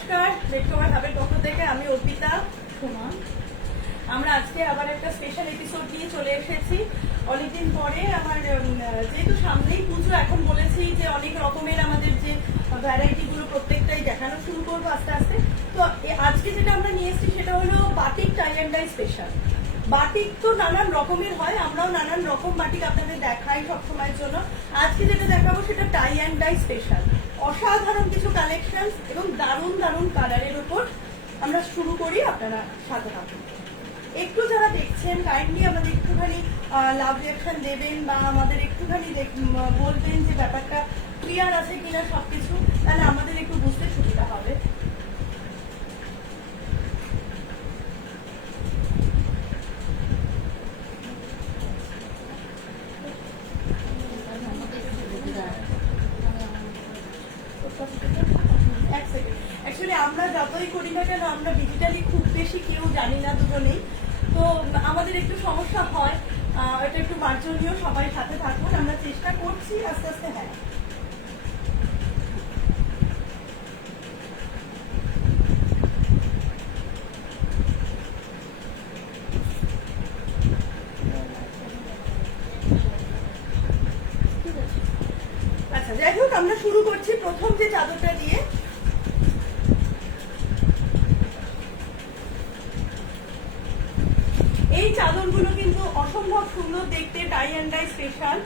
নমস্কার, বেডকভার হাবের পক্ষ থেকে আমি অর্পিতা সোমা। আমরা আজকে আবার একটা স্পেশাল এপিসোড নিয়ে চলে এসেছি অনেকদিন পরে। আমার যেহেতু সামনেই পুজো, এখন বলেছি যে অনেক রকমের আমাদের যে ভ্যারাইটি গুলো প্রত্যেকটাই দেখানো শুরু করবো আস্তে আস্তে। তো আজকে যেটা আমরা নিয়ে এসেছি সেটা হলো batik tie and dye special. Batik তো নানান রকমের হয়, আমরাও নানান রকম বাটিক আপনাদের দেখাই সবসময়ের জন্য। আজকে যেটা দেখাবো সেটা টাই অ্যান্ড ডাই স্পেশাল। অসাধারণ কিছু কালেকশন এবং দারুণ দারুণ কালারের উপর আমরা শুরু করি, আপনারা সাথে থাকুন। একটু যারা দেখছেন কাইন্ডলি আমাদের একটুখানি লাভ রিয়াকশন দেবেন বা আমাদের একটুখানি বলবেন যে ব্যাপারটা ক্লিয়ার আছে কিনা সবকিছু, তাহলে আমাদের একটু বুঝতে সুবিধা হবে। অ্যাকচুয়ালি আমরা যতই করি না কেন, আমরা ডিজিটালি খুব বেশি কেউ জানি না দুজনেই, তো আমাদের একটু সমস্যা হয়। এটা একটু মার্জনীয়, সবাই সাথে থাকুন, আমরা চেষ্টা করছি আস্তে আস্তে। হ্যাঁ, আচ্ছা যাই হোক, আমরা শুরু করছি প্রথম যে চাদরটা দিয়ে। এই চাদরগুলো কিন্তু অসম্ভব সুন্দর দেখতে, টাই অ্যান্ড ডাই স্পেশাল,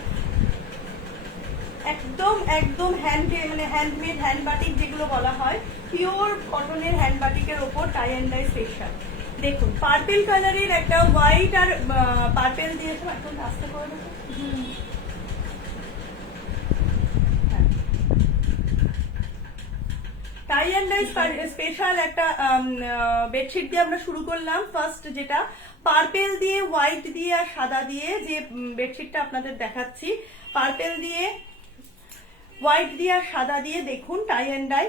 একদম একদম হ্যান্ডমেড হ্যান্ড বাটিক যেগুলো বলা হয়, পিওর কটনের হ্যান্ড বাটিকের ওপর টাই অ্যান্ড ডাই স্পেশাল। দেখুন পার্পেল কালারের একটা হোয়াইট আর পার্পেল দিয়েছে, এখন আস্তে করে দেবো। টাই অ্যান্ড ডাই স্পেশাল একটা বেডশিট দিয়ে আমরা শুরু করলাম। ফার্স্ট যেটা পার্পেল দিয়ে, হোয়াইট দিয়ে আর সাদা দিয়ে যে বেডশিটটা আপনাদের দেখাচ্ছি, পার্পেল দিয়ে, হোয়াইট দিয়ে আর সাদা দিয়ে, দেখুন টাই অ্যান্ড ডাই।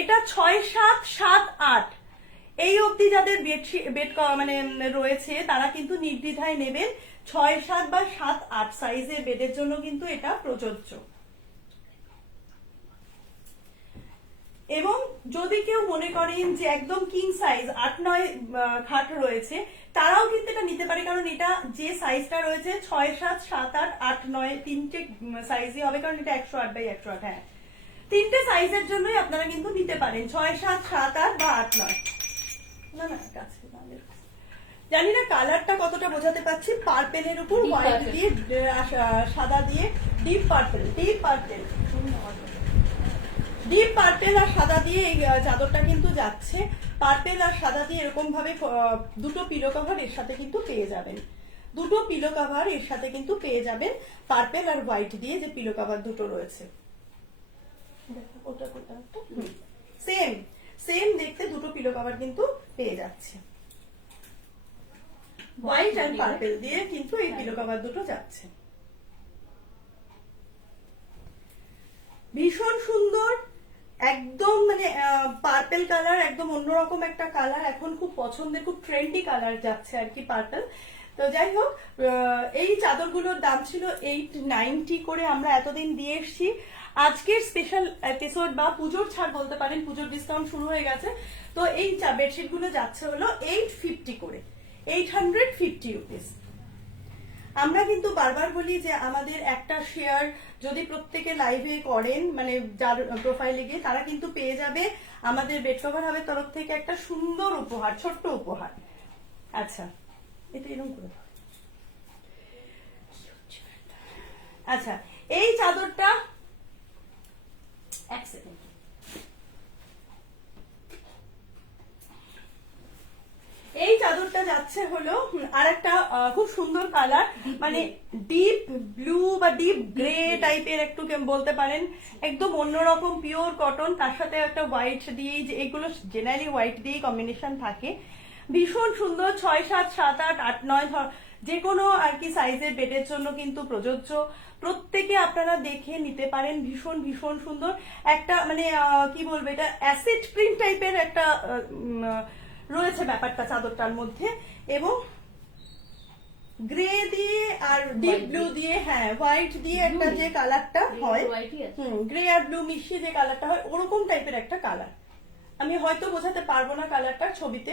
এটা 6, 7, 7, 8 এই অবধি যাদের বেড মানে রয়েছে তারা কিন্তু নির্দ্বিধায় নেবেন। 6, 7 বা 7, 8 সাইজের বেডের জন্য কিন্তু এটা প্রযোজ্য। এবং যদি কেউ মনে করেন যে একদম কিং সাইজ 8, 9 খাট রয়েছে, তারাও কিন্তু এটা নিতে পারে, কারণ এটা যে সাইজটা রয়েছে 6, 7, 7, 8, 8, 9 তিনটে সাইজই হবে, কারণ এটা 108/108। হ্যাঁ, তিনটে সাইজের জন্যই আপনারা কিন্তু নিতে পারেন, 6, 7, 7, 8 বা 8, 9। না না, জানি না কালারটা কতটা বোঝাতে পারছি। পার্পেলের উপর হোয়াইট দিয়ে, সাদা দিয়ে, ডিপ পার্পেল আর সাদা দিয়ে এই চাদরটা কিন্তু যাচ্ছে। পার্পেল আর সাদা দিয়ে এরকম ভাবে দুটো পিলো কভার এর সাথে কিন্তু পেয়ে যাবেন, পার্পেল আর হোয়াইট দিয়ে যে পিলো কভার দুটো রয়েছে, সেম দেখতে দুটো পিলো কভার কিন্তু পেয়ে যাচ্ছে। হোয়াইট এন্ড পার্পেল দিয়ে কিন্তু এই পিলো কভার দুটো যাচ্ছে। ভীষণ সুন্দর, একদম মানে পার্পেল কালার, একদম অন্যরকম একটা কালার, এখন খুব পছন্দের, খুব ট্রেন্ডি কালার যাচ্ছে আর কি পার্পেল। তো যাই হোক, এই চাদরগুলোর দাম ছিল 890 করে, আমরা এতদিন দিয়ে এসছি। আজকের স্পেশাল এপিসোড বা পুজোর ছাড় বলতে পারেন, পুজোর ডিসকাউন্ট শুরু হয়ে গেছে, তো এই বেডশিট গুলো যাচ্ছে হলো 850 করে, 850 রুপিস। আমরা কিন্তু বারবার বলি যে আমাদের একটা শেয়ার যদি প্রত্যেকে লাইভে করেন, মানে যার প্রোফাইলে গিয়ে, তারা কিন্তু পেয়ে যাবে আমাদের বেডকভার হাবের তরফ থেকে একটা সুন্দর উপহার, ছোট্ট উপহার। আচ্ছা, এটা এরকম করে, আচ্ছা এই চাদরটা, এক সেকেন্ড, এই চাদরটা যাচ্ছে হলো আর একটা খুব সুন্দর কালার, মানে ডিপ ব্লু বা ডিপ গ্রে টাইপের একটু বলতে পারেন, একদম অন্যরকম পিওর কটন, তার সাথে একটা হোয়াইট দিয়ে, যে এগুলো জেনারেলি হোয়াইট দিয়ে কম্বিনেশন থাকে। ভীষণ সুন্দর, 6, 7, 7, 8, 8, 9 যে কোনো আর কি সাইজের বেডের জন্য কিন্তু প্রযোজ্য। প্রত্যেকে আপনারা দেখে নিতে পারেন, ভীষণ ভীষণ সুন্দর একটা, মানে কি বলবো, এটা অ্যাসিড প্রিন্ট টাইপের একটা রয়েছে ব্যাপারটা চাদরটার মধ্যে, এবং গ্রে দিয়ে আর ডিপ ব্লু দিয়ে, হ্যাঁ হোয়াইট দিয়ে একটা যে কালারটা হয়, গ্রে আর ব্লু মিশিয়ে যে কালারটা হয়, ওরকম টাইপের একটা কালার। আমি হয়তো বোঝাতে পারবো না কালারটা ছবিতে,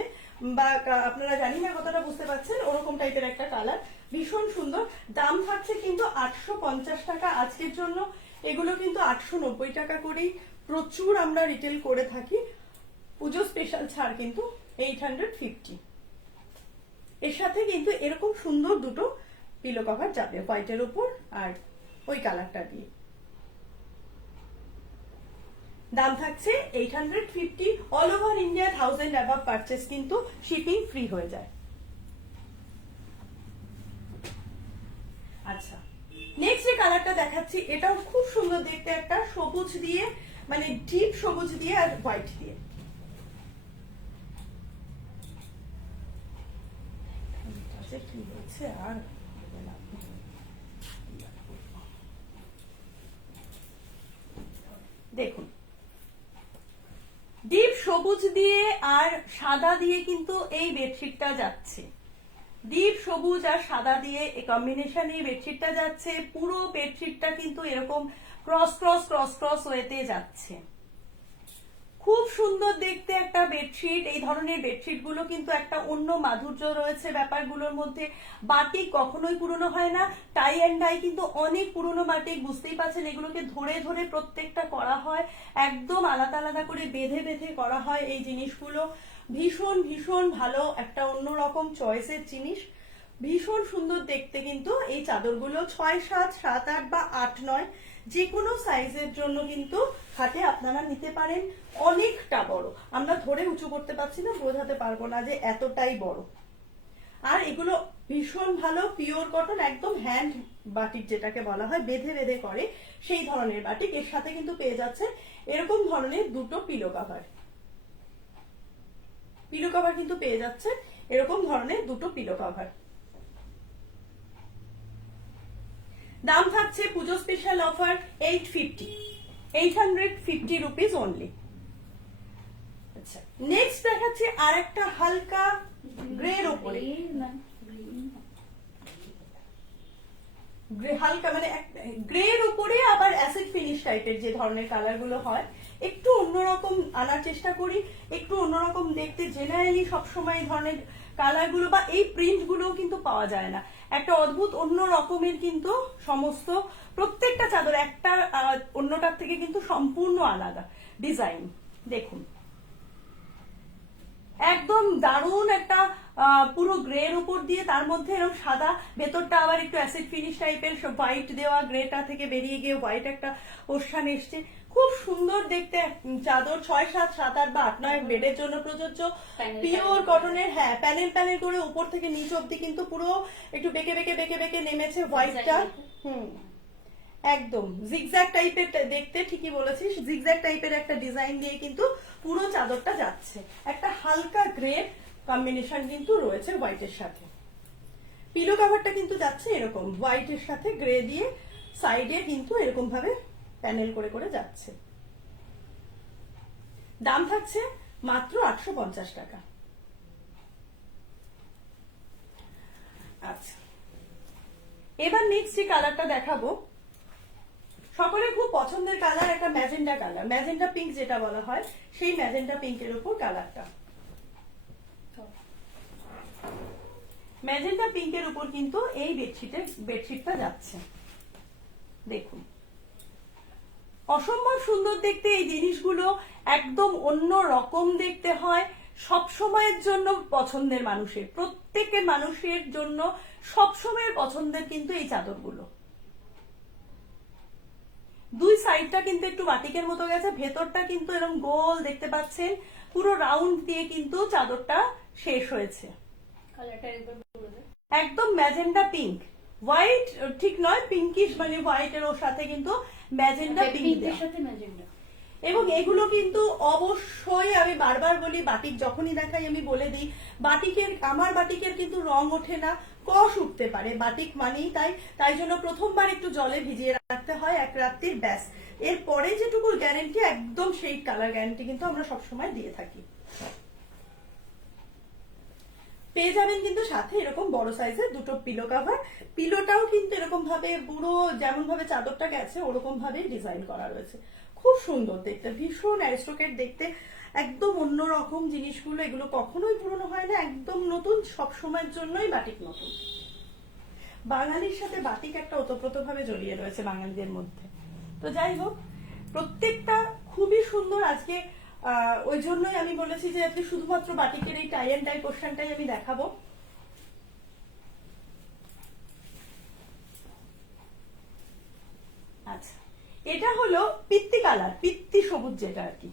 বা আপনারা জানি না কতটা বুঝতে পারছেন, ওরকম টাইপের একটা কালার, ভীষণ সুন্দর। দাম থাকছে কিন্তু 850 টাকা আজকের জন্য। এগুলো কিন্তু 890 টাকা করেই প্রচুর আমরা রিটেল করে থাকি। পুজো স্পেশাল ছাড় কিন্তু 850। এর সাথে কিন্তু এরকম সুন্দর দুটো পিলো কভার যাবে, হোয়াইটের উপর আর ওই কালারটা দিয়ে। দাম থাকছে 850। All over India 1000 above purchase কিন্তু শিপিং ফ্রি হয়ে যায়। আচ্ছা, নেক্সট যে কালারটা দেখাচ্ছি এটাও খুব সুন্দর দেখতে, একটা সবুজ দিয়ে, মানে ডিপ সবুজ দিয়ে আর হোয়াইট দিয়ে। কি হচ্ছে আর দেখুন, ডিপ সবুজ দিয়ে আর সাদা দিয়ে কিন্তু এই বেডশিটটা যাচ্ছে। ডিপ সবুজ আর সাদা দিয়ে এই কম্বিনেশন এই বেডশিটটা যাচ্ছে। পুরো বেডশিটটা কিন্তু এরকম ক্রস ক্রস ক্রস ক্রস ওয়েতে যাচ্ছে। খুব সুন্দর দেখতে একটা বেডশিট। এই ধরনের বেডশিট গুলো কিন্তু একটা অন্য মাধুর্য রয়েছে ব্যাপারগুলোর মধ্যে। বাটিক কখনোই পুরনো হয় না, টাই অ্যান্ড ডাই কিন্তু অনেক পুরনো বাটিক, বুঝতেই পারছেন। এগুলোকে ধরে ধরে প্রত্যেকটা করা হয়, একদম আলাদা আলাদা করে বেঁধে বেঁধে করা হয় এই জিনিসগুলো। ভীষণ ভীষণ ভালো একটা অন্যরকম চয়েসের জিনিস, ভীষণ সুন্দর দেখতে কিন্তু এই চাদরগুলো। 6, 7, 7, 8 বা 8, 9 যে কোনো সাইজের জন্য কিন্তু হাতে আপনারা নিতে পারেন। অনেকটা বড়, আমরা ধরে উঁচু করতে পারছি না, বোঝাতে পারবো না যে এতটাই বড়। আর এগুলো ভীষণ ভালো পিওর কটন, একদম হ্যান্ড বাটিক যেটাকে বলা হয়, বেঁধে বেঁধে করে সেই ধরনের বাটিক। এর সাথে কিন্তু পেয়ে যাচ্ছে এরকম ধরনের দুটো পিলো কভার। পিলো কভার কিন্তু পেয়ে যাচ্ছে এরকম ধরনের দুটো পিলো কভার। দাম থাকছে পুজো স্পেশাল অফার 850 রুপিস অনলি। আচ্ছা, নেক্সট দেখাচ্ছি আর একটা হালকা গ্রের উপরে, হালকা মানে গ্রের উপরে আবার অ্যাসিড ফিনিশ টাইপের যে ধরনের কালার গুলো হয়, একটু অন্যরকম আনার চেষ্টা করি, একটু অন্যরকম দেখতে। জেনারেলি সবসময় এই ধরনের কালার গুলো বা এই প্রিন্ট গুলো কিন্তু পাওয়া যায় না। একটা অদ্ভুত অন্য রকমের কিন্তু সমস্ত প্রত্যেকটা চাদর একটা অন্যটার থেকে কিন্তু সম্পূর্ণ আলাদা ডিজাইন। দেখুন, একদম দারুণ একটা পুরো গ্রের উপর দিয়ে, তার মধ্যে এরকম সাদা, ভেতরটা আবার একটু অ্যাসিড ফিনিশ টাইপের হোয়াইট দেওয়া, গ্রেটা থেকে বেরিয়ে গিয়ে হোয়াইট একটা ওষ্ঠান এসছে। খুব সুন্দর দেখতে চাদর। 6, 7, 7, 8 বা 8, 9 বেডের জন্য প্রযোজ্য। পিওর কটনের, হ্যাঁ, প্যানেল প্যানেল করে উপর থেকে নিচ অব্দি কিন্তু পুরো একটু বেঁকে বেঁকে বেঁকে বেঁকে নেমেছে হোয়াইটটা। একদম জিগজ্যাগ টাইপের দেখতে, ঠিকই বলেছিস, জিগজ্যাগ টাইপের একটা ডিজাইন দিয়ে কিন্তু পুরো চাদরটা যাচ্ছে। একটা হালকা গ্রে কম্বিনেশন কিন্তু রয়েছে হোয়াইটের সাথে। পিলো কভারটা কিন্তু যাচ্ছে এরকম হোয়াইটের সাথে গ্রে দিয়ে, সাইডে কিন্তু এরকম ভাবে প্যানেল করে করে যাচ্ছে। দাম থাকছে মাত্র 850 টাকা। আচ্ছা, এবার নেক্সট যে কালারটা দেখাবো, সকলের খুব পছন্দের কালার, একটা ম্যাজেন্ডা কালার, ম্যাজেন্ডা পিঙ্ক যেটা বলা হয়, সেই ম্যাজেন্ডা পিঙ্কের উপর কালারটা। ম্যাজেন্টা পিঙ্কের উপর কিন্তু এই বেডশিটটা যাচ্ছে। দেখুন, অসম্ভব সুন্দর দেখতে এই জিনিসগুলো, একদম অন্য রকম দেখতে হয়। সব সময়ের জন্য পছন্দের মানুষের, প্রত্যেকের মানুষের জন্য সব সময়ের পছন্দের কিন্তু এই চাদরগুলো। দুই সাইডটা কিন্তু একটু বাটিকের মতো গেছে, ভেতরটা কিন্তু এরকম গোল দেখতে পাচ্ছেন, পুরো রাউন্ড দিয়ে কিন্তু চাদরটা শেষ হয়েছে। একদম ম্যাজেন্ডা পিঙ্ক, হোয়াইট ঠিক নয়, পিঙ্কিশ, মানে হোয়াইটের ওর সাথে কিন্তু ম্যাজেন্ডা পিঙ্ক, এবং এগুলো কিন্তু অবশ্যই আমি বারবার বলি, বাটিক যখনই দেখাই আমি বলে দিই, বাটিকের, আমার বাটিকের কিন্তু রং ওঠে না, কষ উঠতে পারে বাটিক মানেই, তাই জন্য প্রথমবার একটু জলে ভিজিয়ে রাখতে হয় এক রাত্রির, ব্যাস। এরপরে যেটুকু গ্যারেন্টি, একদম সেই কালার গ্যারেন্টি কিন্তু আমরা সবসময় দিয়ে থাকি। পেয়ে যাবেন কিন্তু সাথে এরকম বড় সাইজের দুটো পিলো কভার। পিলোটাও কিন্তু এরকম ভাবে পুরো যেমন ভাবে চাদরটা গেছে ওরকম ভাবে ডিজাইন করা রয়েছে। খুব সুন্দর দেখতে, ভীষণ অ্যারিস্টোক্রেট দেখতে, একদম অন্যরকম জিনিসগুলো, এগুলো কখনোই পুরনো হয় না, একদম নতুন, সব সময়ের জন্যই বাটিক নতুন। বাঙালির সাথে বাটিক একটা ওতপ্রোতভাবে জড়িয়ে রয়েছে বাঙালিদের মধ্যে। তো যাই হোক, প্রত্যেকটা খুবই সুন্দর। আজকে ওই জন্যই আমি বলেছি যে আজকে শুধুমাত্র বাটিকের এই টাই অ্যান্ড ডাই পোর্শনটাই আমি দেখাবো। আচ্ছা, এটা হলো পিত্তি কালার, পিত্তি সবুজ যেটা আর কি।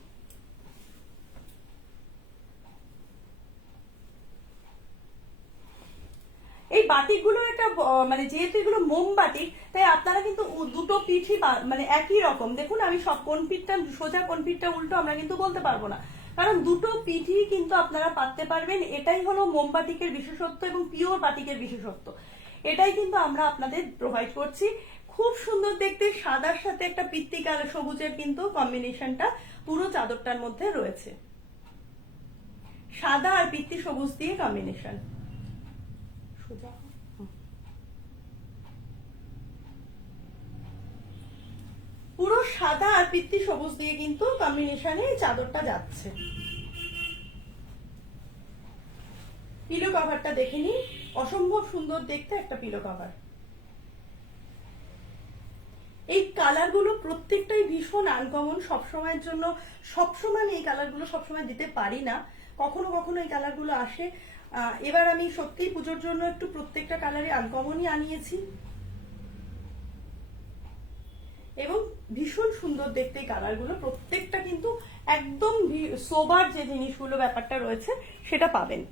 এই বাটিকগুলো একটা মানে যেহেতু এগুলো মোম বাটিক, তাই আপনারা কিন্তু দুটো পিঠই মানে একই রকম। দেখুন আমি সব কোন পিঠটা সোজা কোন পিঠটা উল্টো আমরা কিন্তু বলতে পারবো না, কারণ দুটো পিঠই কিন্তু আপনারা পাততে পারবেন। এটাই হলো মোম বাটিকের বিশেষত্ব এবং পিওর বাটিকের বিশেষত্ব। এটাই কিন্তু আমরা আপনাদের প্রোভাইড করছি। খুব সুন্দর দেখতে, সাদার সাথে একটা পিত্তি কালার সবুজের কিন্তু কম্বিনেশনটা পুরো চাদরটার মধ্যে রয়েছে। সাদা আর পিত্তি সবুজ দিয়ে কম্বিনেশন। পুরো সাদা আর পিত্তি সবুজ দিয়ে কিন্তু কম্বিনেশনে চাদরটা যাচ্ছে। পিলো কভারটা দেখে নিন, অসম্ভব সুন্দর দেখতে একটা পিলো কভার। এই কালারগুলো প্রত্যেকটাই ভীষণ আনকমন, সবসময়ের জন্য। সবসময় আমি এই কালারগুলো সবসময় দিতে পারি না, কখনো কখনো এই কালারগুলো আসে। এবার আমি সত্যিই পুজোর জন্য একটু প্রত্যেকটা কালারে আনকমনই আনিয়েছি এবং ভীষণ সুন্দর দেখতে এই কালারগুলো। প্রত্যেকটা কিন্তু একদম সোবার যে জিনিসগুলো ব্যাপারটা রয়েছে সেটা পাবেন।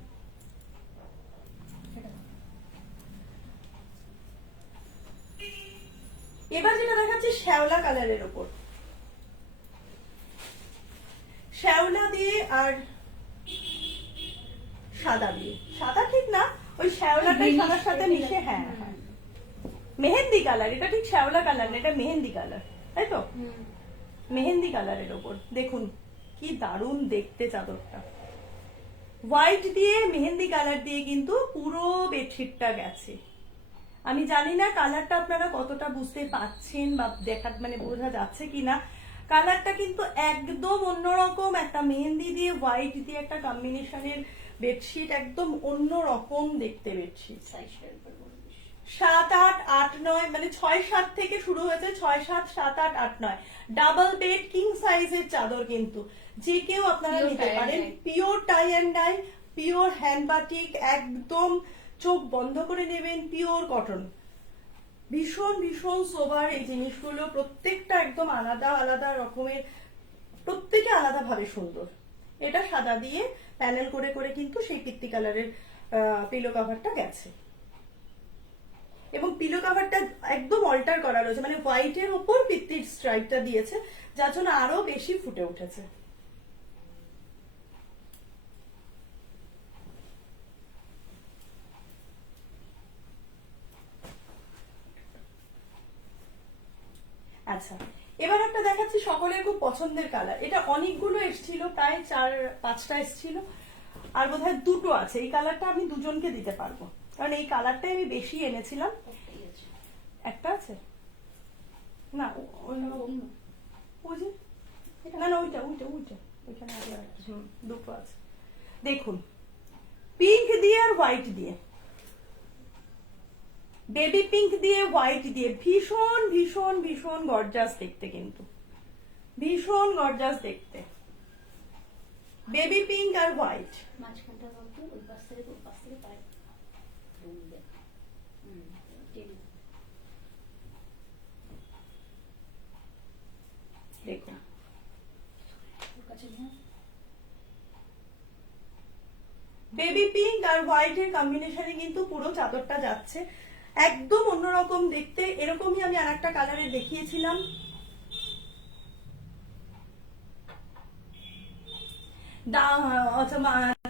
এবার যেটা দেখাচ্ছি শ্যাওলা কালারের ওপর, শ্যাওলা দিয়ে আর সাদা দিয়ে, সাদা ঠিক না, ওই শ্যাওলাটাই সাদার সাথে মিশে। হ্যাঁ হ্যাঁ, মেহেন্দি কালার, এটা ঠিক শ্যাওলা কালার না, এটা মেহেন্দি কালার, তাই তো? মেহেন্দি কালারের ওপর দেখুন কি দারুণ দেখতে চাদরটা। হোয়াইট দিয়ে মেহেন্দি কালার দিয়ে কিন্তু পুরো বেডশিটটা গেছে। আমি জানি না কালারটা আপনারা কতটা বুঝতে পাচ্ছেন বা দেখার মানে বোঝা যাচ্ছে কিনা। কালারটা কিন্তু একদম অন্যরকম, একটা মেহেন্দি দিয়ে হোয়াইট দিয়ে একটা কম্বিনেশনের বেডশিট, একদম অন্যরকম দেখতে বেডশিট। 7, 8, 8, 9 মানে 6, 7 থেকে শুরু হয়েছে, 6, 7, 7, 8, 8, 9 ডাবল বেড কিং সাইজের চাদর কিন্তু যে কেউ আপনারা নিতে পারেন। Pure tie and dye, pure hand batik, একদম চোখ বন্ধ করে নেবেন, পিওর কটন। ভীষণ ভীষণ সোবার এই জিনিসগুলো, প্রত্যেকটা একদম আলাদা আলাদা রকমের, প্রত্যেকে আলাদা ভাবে সুন্দর। এটা সাদা দিয়ে প্যানেল করে করে কিন্তু সেই পিত্তি কালারের পিলো কভারটা গেছে এবং পিলো কভারটা একদম অল্টার করা রয়েছে, মানে হোয়াইটের উপর পিত্তির স্ট্রাইপটা দিয়েছে, যার জন্য আরো বেশি ফুটে উঠেছে। আচ্ছা, এবার একটা দেখাচ্ছি সকলের খুব পছন্দের কালার। এটা অনেকগুলো এসছিল, প্রায় 4-5টা এসছিল, আর বোধহয় 2টো আছে। এই কালারটা আমি দুজনকে দিতে পারবো, কারণ এই কালারটাই আমি বেশি এনেছিলাম। একটা আছে না, না না ওইটা ওইটা ওইটা ওইখানে দুটো আছে। দেখুন পিঙ্ক দিয়ে আর হোয়াইট দিয়ে, বেবি পিঙ্ক দিয়ে হোয়াইট দিয়ে, ভীষণ ভীষণ ভীষণ গর্জাস দেখতে, কিন্তু ভীষণ গর্জাস দেখতে। বেবি পিঙ্ক আর হোয়াইট, মাঝখানটা বলতো ওই পাশ থেকে পায় দেখুন। বেবি পিঙ্ক আর হোয়াইটের কম্বিনেশনে কিন্তু পুরো চাদরটা যাচ্ছে, একদম অন্যরকম দেখতে। এরকমই আমি আরেকটা কালারে দেখিয়েছিলাম।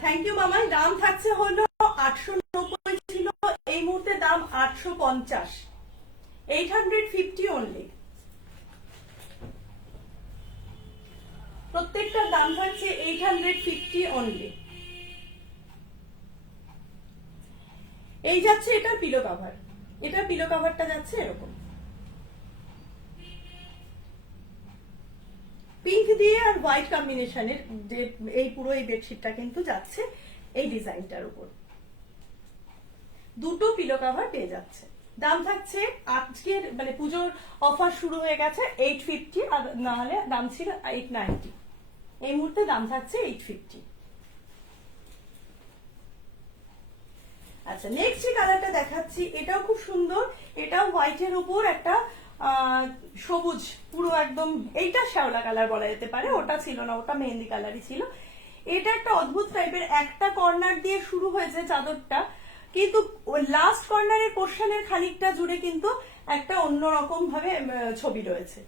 থ্যাংক ইউ মামাই। দাম থাকছে হলো 890 ছিল, এই মুহূর্তে দাম 850, 850 অনলি। প্রত্যেকটার দাম থাকছে 850 অনলি। এই যাচ্ছে এটা পিলো কভার, এটা পিলো কভারটা যাচ্ছে এরকম। পিঙ্ক দিয়ে আর হোয়াইট কম্বিনেশনের যে এই পুরো এই বেডশিটটা কিন্তু যাচ্ছে এই ডিজাইনটার উপর। দুটো পিলো কভার পেয়ে যাচ্ছে। দাম থাকছে আজকের মানে পুজোর অফার শুরু হয়ে গেছে 850, আর না হলে দাম ছিল 890। এই মুহূর্তে দাম থাকছে 850। আচ্ছা, নেক্সট যে কালারটা দেখাচ্ছি এটাও খুব সুন্দর। এটাও হোয়াইটের উপর একটা সবুজ পুরো একদম, এইটা শ্যাওলা কালার বলা যেতে পারে, ওটা ছিল না, ওটা মেহেন্দি কালারই ছিল। এটা একটা অদ্ভুত টাইপের, একটা কর্নার দিয়ে শুরু হয়েছে চাদরটা, কিন্তু লাস্ট কর্নারের পোর্শনের খানিকটা জুড়ে কিন্তু একটা অন্যরকম ভাবে ছবি রয়েছে।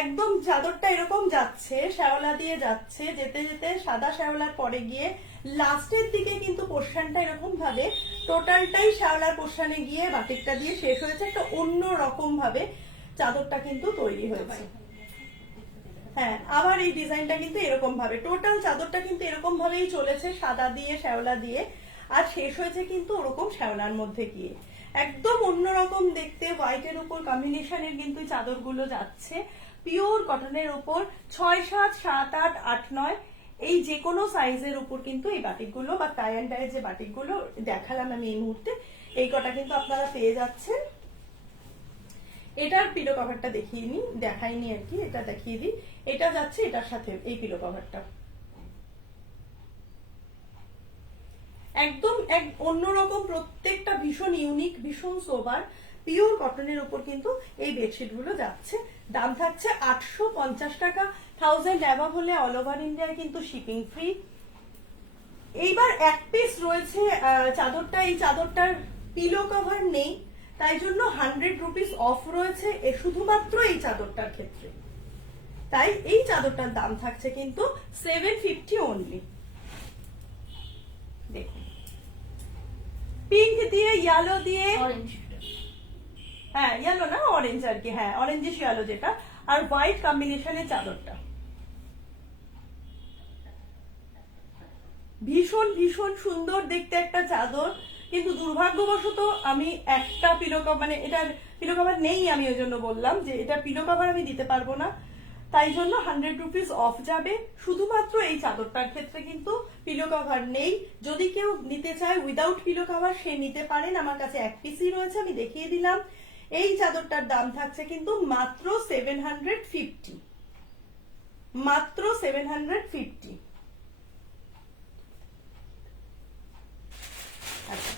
একদম চাদরটা এরকম যাচ্ছে, শ্যাওলা দিয়ে যাচ্ছে, যেতে যেতে সাদা শ্যাওলার পরে গিয়ে লাস্টের দিকে কিন্তু পোর্শনটা এরকম ভাবে টোটালটাই শ্যাওলার পোর্শনে গিয়ে বাটিকটা দিয়ে শেষ হয়েছে। একটা অন্য রকম ভাবে চাদরটা কিন্তু তৈরি হয়েছে। হ্যাঁ, আবার এই ডিজাইনটা কিন্তু এরকম ভাবে টোটাল চাদরটা কিন্তু এরকম ভাবেই চলেছে, সাদা দিয়ে শ্যাওলা দিয়ে, আর শেষ হয়েছে কিন্তু ওরকম শ্যাওলার মধ্যে গিয়ে। একদম অন্যরকম দেখতে, হোয়াইটের উপর কম্বিনেশনের কিন্তু চাদরগুলো যাচ্ছে। পিওর কটনের উপর 6, 7, 7, 8, 8, 9 এই যে কোনো সাইজের উপর কিন্তু এই বাটিকগুলো বা টাই অ্যান্ড ডাই যে বাটিকগুলো দেখালাম আমি এই মুহূর্তে, এই কটা কিন্তু আপনারা পেয়ে যাচ্ছেন। এটার পিলো কভারটা দেখাইনি আর কি, এটা দেখিয়ে দিই। এটা যাচ্ছে এটার সাথে এই পিলো কভারটা, একদম এক অন্যরকম, প্রত্যেকটা ভীষণ ইউনিক, ভীষণ সোবার, পিওর কটনের উপর কিন্তু এই বেডশিট গুলো যাচ্ছে। দাম থাকছে 850 টাকা। 1000 অ্যাবাভ হলে অল ওভার ইন্ডিয়ায় কিন্তু শিপিং ফ্রি। এইবার এক পিস রয়েছে চাদরটা, এই চাদরটার পিলো কভার নেই, তাই জন্য 100 রুপিস অফ রয়েছে শুধুমাত্র এই চাদরটার ক্ষেত্রে। তাই এই চাদরটার দাম থাকছে কিন্তু 750 অনলি। দেখুন, পিঙ্ক দিয়ে ইয়েলো দিয়ে, হ্যাঁ ইয়েলো না অরেঞ্জ আর কি, হ্যাঁ অরেঞ্জিশ ইয়েলো যেটা, আর হোয়াইট কম্বিনেশনের চাদরটা ভীষণ ভীষণ সুন্দর দেখতে একটা চাদর। কিন্তু দুর্ভাগ্যবশত আমি একটা পিলো কভার, মানে এটার পিলো কভার নেই, আমি ওই জন্য বললাম যে এটা পিলো কভার আমি দিতে পারবো না, তাই জন্য 100 রুপিস অফ যাবে। শুধুমাত্র এই চাদরটার ক্ষেত্রে কিন্তু পিলো কভার নেই। যদি কেউ নিতে চায় উইদাউট পিলো কভার সে নিতে পারেন, আমার কাছে এক পিসই রয়েছে, আমি দেখিয়ে দিলাম। এই চাদরটার দাম থাকছে কিন্তু মাত্র 750, মাত্র 750। আচ্ছা,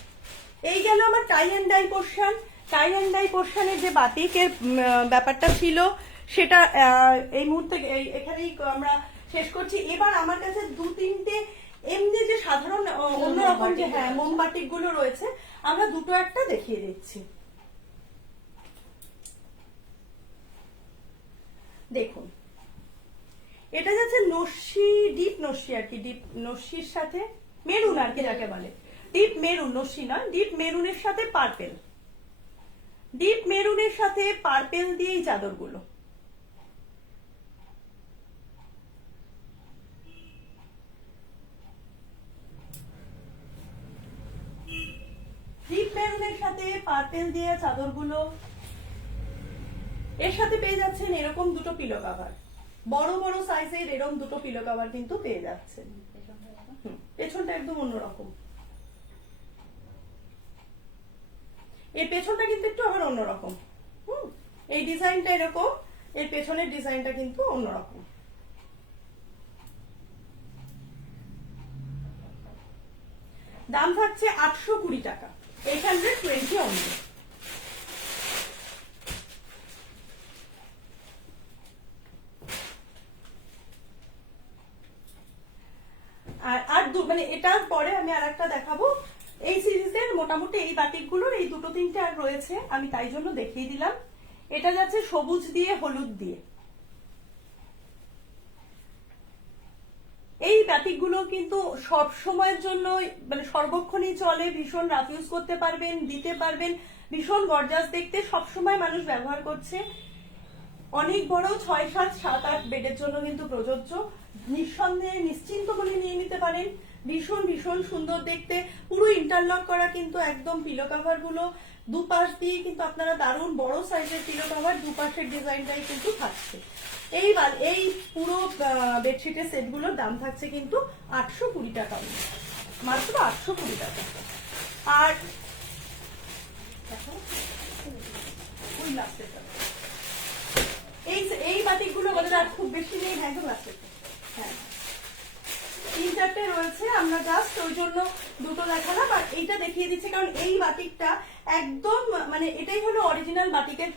এই গেল আমার tie and dye portion. Tie and dye পোর্শনের যে বাটিকের ব্যাপারটা ছিল সেটা এই মুহূর্তে এখানেই আমরা শেষ করছি। এবার আমার কাছে 2-3টে এমনি যে সাধারণ অন্যরকম যে হ্যাঁ মোমবাটিক গুলো রয়েছে, আমরা দুটো একটা দেখিয়ে দিচ্ছি। দেখুন, এটা যাচ্ছে নস্যি, ডিপ নস্যি আর কি, ডিপ নস্যির সাথে মেরুন আর কি যাকে বলে, ডিপ মেরুন, নস্যি নয়, ডিপ মেরুনের সাথে পার্পেল, ডিপ মেরুনের সাথে পার্পেল দিয়ে এই চাদরগুলো। ডিপ মেরুনের সাথে পার্পেল দিয়ে চাদরগুলো, এর সাথে পেয়ে যাচ্ছেন এরকম দুটো পিলো কভার, বড় বড় সাইজের এরকম দুটো পিলো কভার কিন্তু পেয়ে যাচ্ছেন। পেছনটা একদম অন্যরকম, এই পেছনটা কিন্তু একটু আবার অন্যরকম। এই ডিজাইনটা এরকম, এর পেছনের ডিজাইনটা কিন্তু অন্যরকম। দাম থাকছে 820 টাকা, 820 অনলি। আর মানে এটার পরে আমি আর একটা দেখাবো। এই সিরিজের মোটামুটি এই বাটিকগুলোর এই 2-3টে আর রয়েছে, আমি তাই জন্য দেখিয়ে দিলাম। এটা যাচ্ছে সবুজ দিয়ে হলুদ দিয়ে। এই বাটিকগুলো কিন্তু সব সময়ের জন্য মানে সর্বক্ষণই চলে, ভীষণ রাফ ইউজ করতে পারবেন, দিতে পারবেন, ভীষণ গর্জাস দেখতে, সবসময় মানুষ ব্যবহার করছে। অনেক বড় 6, 7, 7, 8 বেডের জন্য কিন্তু প্রযোজ্য। নিঃসন্দেহে নিশ্চিন্ত বলে নিয়ে নিতে পারেন। ভীষণ ভীষণ সুন্দর দেখতে, পুরো ইন্টারলক করা কিন্তু একদম পিলো কভার গুলো দুপাশ দিয়ে কিন্তু আপনারা দারুণ বড় সাইজের পিলো কভার, দুপাশের ডিজাইনটাই কিন্তু থাকছে। এই পুরো বেডশিটের সেটগুলোর দাম থাকছে কিন্তু 820 টাকা, মাত্র 820 টাকা। আর ওই লাস্টেরটা, এই বাটিকগুলো আমাদের আর খুব বেশি নেই, একদম লাস্টেরটা। হ্যাঁ, 3-4টে রয়েছে, আমরা জাস্ট ওই জন্য দুটো দেখালাম। আর এইটা দেখিয়ে দিচ্ছি কারণ এই বাটিকটা একদম মানে এটাই হলো অরিজিনাল বাটিকের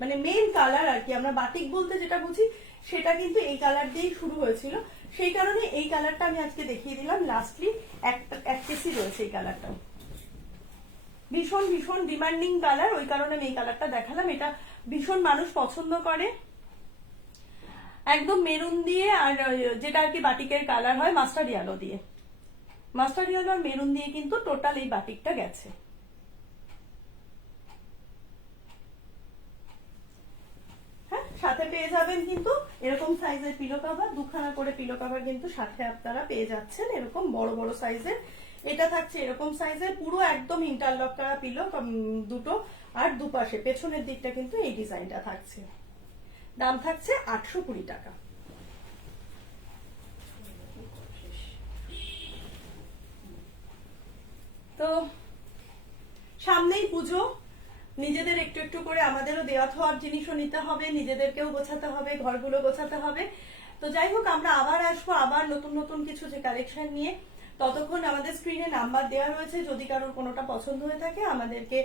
মানে মেইন কালার আর কি। আমরা বাটিক বলতে যেটা বুঝি সেটা কিন্তু এই কালার দিয়েই শুরু হয়েছিল, সেই কারণে এই কালারটা আমি আজকে দেখিয়ে দিলাম। লাস্টলি এক পিসই রয়েছে এই কালারটা, ভীষণ ভীষণ ডিমান্ডিং কালার, ওই কারণে আমি এই কালারটা দেখালাম। এটা ভীষণ মানুষ পছন্দ করে, একদম মেরুন দিয়ে আর যেটা আর কি বাটিকের কালার হয় মাস্টার্ড ইয়েলো দিয়ে, মাস্টার্ড ইয়েলো আর মেরুন দিয়ে কিন্তু টোটাল এই বাটিকটা গেছে। হ্যাঁ, সাথে পেয়ে যাবেন কিন্তু এরকম সাইজের পিলো কভার, দুখানা করে পিলো কভার কিন্তু সাথে আপনারা পেয়ে যাচ্ছেন এরকম বড় বড় সাইজের। এটা থাকছে এরকম সাইজের, পুরো একদম ইন্টারলক করা পিলো দুটো, আর দুপাশে পেছনের দিকটা কিন্তু এই ডিজাইনটা থাকছে। দাম থাকছে 820 টাকা। তো সামনেই পুজো, নিজেদের একটু একটু করে আমাদেরও দেওয়া থাওয়ার জিনিসও নিতে হবে, নিজেদেরকেও গোছাতে হবে, ঘরগুলো গোছাতে হবে। তো যাই হোক, আমরা আবার আসবো আবার নতুন নতুন কিছু যে কালেকশন নিয়ে। ততক্ষণ আমাদের স্ক্রিনে নাম্বার দেওয়া রয়েছে, যদি কারোর কোনোটা পছন্দ হয়ে থাকে আমাদেরকে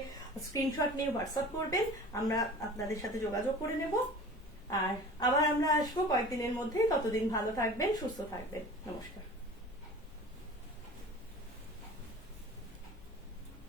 স্ক্রিনশট নিয়ে হোয়াটসঅ্যাপ করবেন, আমরা আপনাদের সাথে যোগাযোগ করে নেব। আর আবার আমরা আসবো কয়েকদিনের মধ্যে, ততদিন ভালো থাকবেন, সুস্থ থাকবেন, নমস্কার।